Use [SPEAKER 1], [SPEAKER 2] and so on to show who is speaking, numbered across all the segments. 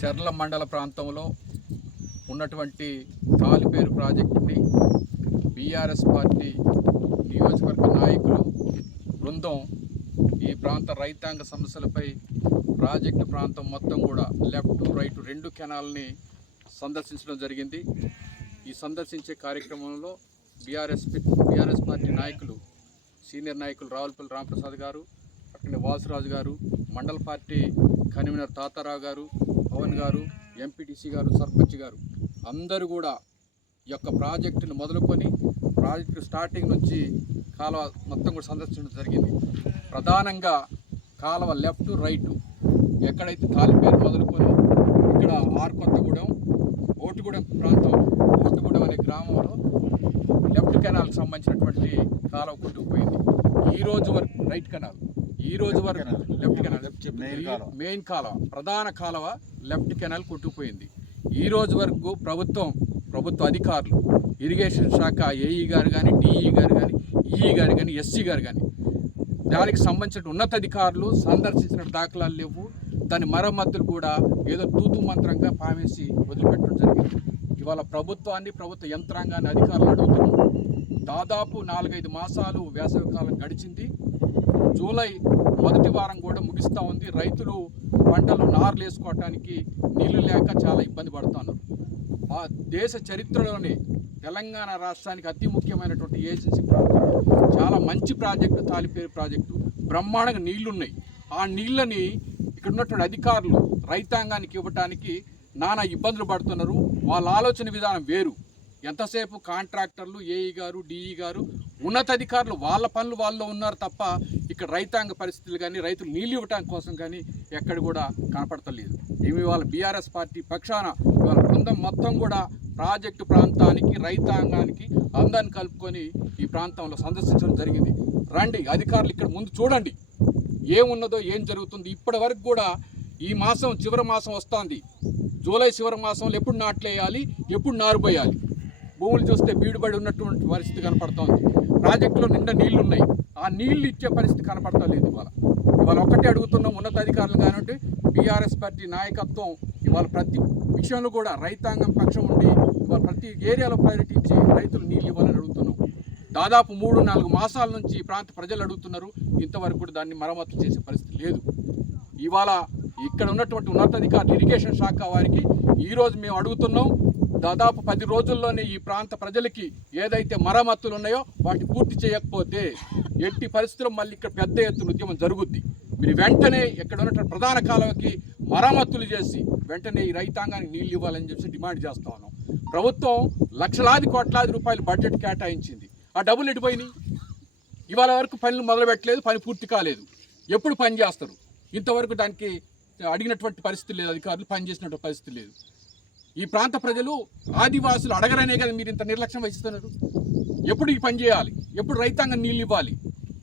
[SPEAKER 1] చర్ల మండల ప్రాంతంలో ఉన్నటువంటి తాలిపేరు ప్రాజెక్టుని బీఆర్ఎస్ పార్టీ నియోజకవర్గ నాయకులు బృందం ఈ ప్రాంత రైతాంగ సమస్యలపై ప్రాజెక్టు ప్రాంతం మొత్తం కూడా లెఫ్ట్ రైట్ రెండు కెనాల్ని సందర్శించడం జరిగింది. ఈ సందర్శించే కార్యక్రమంలో బీఆర్ఎస్ బీఆర్ఎస్ పార్టీ నాయకులు సీనియర్ నాయకులు రావులపల్లి రామప్రసాద్ గారు అక్కడే వాసురాజు గారు మండల పార్టీ కన్వీనర్ తాతారావు గారు పవన్ గారు ఎంపీటీసీ గారు సర్పంచ్ గారు అందరూ కూడా ఈ యొక్క ప్రాజెక్టును మొదలుకొని ప్రాజెక్టు స్టార్టింగ్ నుంచి కాలువ మొత్తం కూడా సందర్శించడం జరిగింది. ప్రధానంగా కాలువ లెఫ్ట్ రైట్ ఎక్కడైతే తాలిపేరు మొదలుకొని ఇక్కడ ఆర్ కొత్తగూడెం ఓటుగూడెం ప్రాంతం ఓటుగూడెం అనే గ్రామంలో లెఫ్ట్ కెనాల్కి సంబంధించినటువంటి కాలువ కొట్టుకుపోయింది. ఈ రోజు వరకు రైట్ కెనాల్ ఈ రోజు వరకు లెఫ్ట్ కెనాల్
[SPEAKER 2] మెయిన్ కాలువ.
[SPEAKER 1] మెయిన్ కాలువ. ప్రధాన కాలువ లెఫ్ట్ కెనాల్ కొట్టుకుపోయింది. ఈ రోజు వరకు ప్రభుత్వం ప్రభుత్వ అధికారులు ఇరిగేషన్ శాఖ ఏఈ గారు కానీ డిఈ గారు కానీ ఈఈ గారు కానీ ఎస్సీ గారు కానీ దానికి సంబంధించిన ఉన్నతాధికారులు సందర్శించిన దాఖలాలు లేవు. దాని మరమ్మతులు కూడా ఏదో తూతు మంత్రంగా పామేసి వదిలిపెట్టడం జరిగింది. ఇవాళ ప్రభుత్వాన్ని ప్రభుత్వ యంత్రాంగాన్ని అధికారులు అడుగుతున్నాం దాదాపు నాలుగైదు మాసాలు వేసవికాలం గడిచింది. జూలై మొదటి వారం కూడా ముగిస్తూ ఉంది. రైతులు పంటలు నార్లు వేసుకోవటానికి నీళ్ళు లేక చాలా ఇబ్బంది పడుతున్నారు. ఆ దేశ చరిత్రలోనే తెలంగాణ రాష్ట్రానికి అతి ముఖ్యమైనటువంటి ఏజెన్సీ ప్రాజెక్టు చాలా మంచి ప్రాజెక్టు తాలిపేరు ప్రాజెక్టు. బ్రహ్మాండంగా నీళ్ళున్నాయి. ఆ నీళ్ళని ఇక్కడ ఉన్నటువంటి అధికారులు రైతాంగానికి ఇవ్వటానికి నానా ఇబ్బందులు పడుతున్నారు. వాళ్ళ ఆలోచన విధానం వేరు. ఎంతసేపు కాంట్రాక్టర్లు ఏఈ గారు డిఈ గారు ఉన్నతాధికారులు వాళ్ళ పనులు వాళ్ళు ఉన్నారు తప్ప ఇక్కడ రైతాంగ పరిస్థితులు కానీ రైతులు నీళ్ళు ఇవ్వటం కోసం కానీ ఎక్కడ కూడా కనపడతలేదు. ఇవి వాళ్ళ బీఆర్ఎస్ పార్టీ పక్షాన వాళ్ళ బృందం మొత్తం కూడా ప్రాజెక్టు ప్రాంతానికి రైతాంగానికి అందాన్ని కలుపుకొని ఈ ప్రాంతంలో సందర్శించడం జరిగింది. రండి అధికారులు ఇక్కడ ముందు చూడండి. ఏమున్నదో ఏం జరుగుతుంది? ఇప్పటి వరకు కూడా ఈ మాసం చివరి మాసం వస్తుంది. జూలై చివరి మాసంలో ఎప్పుడు నాట్లేయాలి ఎప్పుడు నారుపోయాలి భూములు చూస్తే బీడుబడి ఉన్నటువంటి పరిస్థితి కనపడుతోంది. ప్రాజెక్టులో నిండా నీళ్ళున్నాయి. ఆ నీళ్ళు ఇచ్చే పరిస్థితి కనపడతలేదు ఇవాళ. ఇవాళ ఒక్కటే అడుగుతున్నాం ఉన్నతాధికారులు కానివ్వండి బీఆర్ఎస్ పార్టీ నాయకత్వం ఇవాళ ప్రతి విషయంలో కూడా రైతాంగం పక్షం ఉండి ఇవాళ ప్రతి ఏరియాలో పర్యటించి రైతులు నీళ్ళు ఇవ్వాలని అడుగుతున్నాం. దాదాపు మూడు నాలుగు మాసాల నుంచి ఈ ప్రాంత ప్రజలు అడుగుతున్నారు. ఇంతవరకు కూడా దాన్ని మరమ్మతులు చేసే పరిస్థితి లేదు. ఇవాళ ఇక్కడ ఉన్నటువంటి ఉన్నతాధికారులు ఇరిగేషన్ శాఖ వారికి ఈరోజు మేము అడుగుతున్నాం దాదాపు పది రోజుల్లోనే ఈ ప్రాంత ప్రజలకి ఏదైతే మరమ్మతులు ఉన్నాయో వాటి పూర్తి చేయకపోతే ఎట్టి పరిస్థితుల్లో మళ్ళీ ఇక్కడ పెద్ద ఎత్తున ఉద్యమం జరుగుద్ది. మీరు వెంటనే ఇక్కడ ఉన్నటువంటి ప్రధాన కాలువకి మరమ్మతులు చేసి వెంటనే ఈ రైతాంగానికి నీళ్ళు ఇవ్వాలని చెప్పి డిమాండ్ చేస్తా ఉన్నాం. ప్రభుత్వం లక్షలాది కోట్లాది రూపాయలు బడ్జెట్ కేటాయించింది. ఆ డబ్బులు ఎటుపోయినాయి ఇవాళ వరకు పనులు మొదలు పెట్టలేదు పని పూర్తి కాలేదు. ఎప్పుడు పని చేస్తారు? ఇంతవరకు దానికి అడిగినటువంటి పరిస్థితి లేదు అధికారులు పని చేసినటువంటి పరిస్థితి లేదు. ఈ ప్రాంత ప్రజలు ఆదివాసులు అడగరనే కదా మీరు ఇంత నిర్లక్ష్యం వహిస్తున్నారు? ఎప్పుడు ఈ పని చేయాలి? ఎప్పుడు రైతాంగం నీళ్ళు ఇవ్వాలి?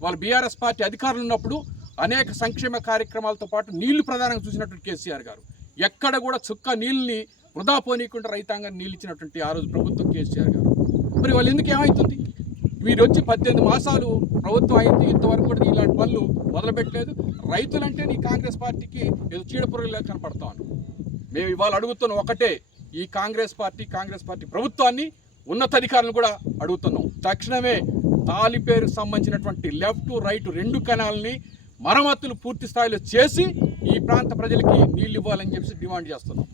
[SPEAKER 1] వాళ్ళు బీఆర్ఎస్ పార్టీ అధికారులు ఉన్నప్పుడు అనేక సంక్షేమ కార్యక్రమాలతో పాటు నీళ్ళు ప్రధానంగా చూసినటువంటి కేసీఆర్ గారు. ఎక్కడ కూడా చుక్క నీళ్ళని వృధా పోనీయకుండా రైతాంగాన్ని నీళ్ళు ఇచ్చినటువంటి ఆ రోజు ప్రభుత్వం కేసీఆర్ గారు. మరి వాళ్ళు ఎందుకు ఏమవుతుంది వీరొచ్చి వచ్చి పద్దెనిమిది మాసాలు ప్రభుత్వం అయింది ఇంతవరకు కూడా ఇలాంటి పనులు మొదలుపెట్టలేదు. రైతులంటే నీ కాంగ్రెస్ పార్టీకి ఏదో చీడపురుగులా కనపడతాను మేము ఇవాళ అడుగుతున్న ఒకటే ఈ కాంగ్రెస్ పార్టీ కాంగ్రెస్ పార్టీ ప్రభుత్వాన్ని ఉన్నతాధికారులను కూడా అడుగుతున్నాం. తక్షణమే తాలిపేరుకు సంబంధించినటువంటి లెఫ్ట్ రైట్ రెండు కెనాల్ని మరమ్మతులు పూర్తి స్థాయిలో చేసి ఈ ప్రాంత ప్రజలకి నీళ్ళు ఇవ్వాలని చెప్పి డిమాండ్ చేస్తున్నాం.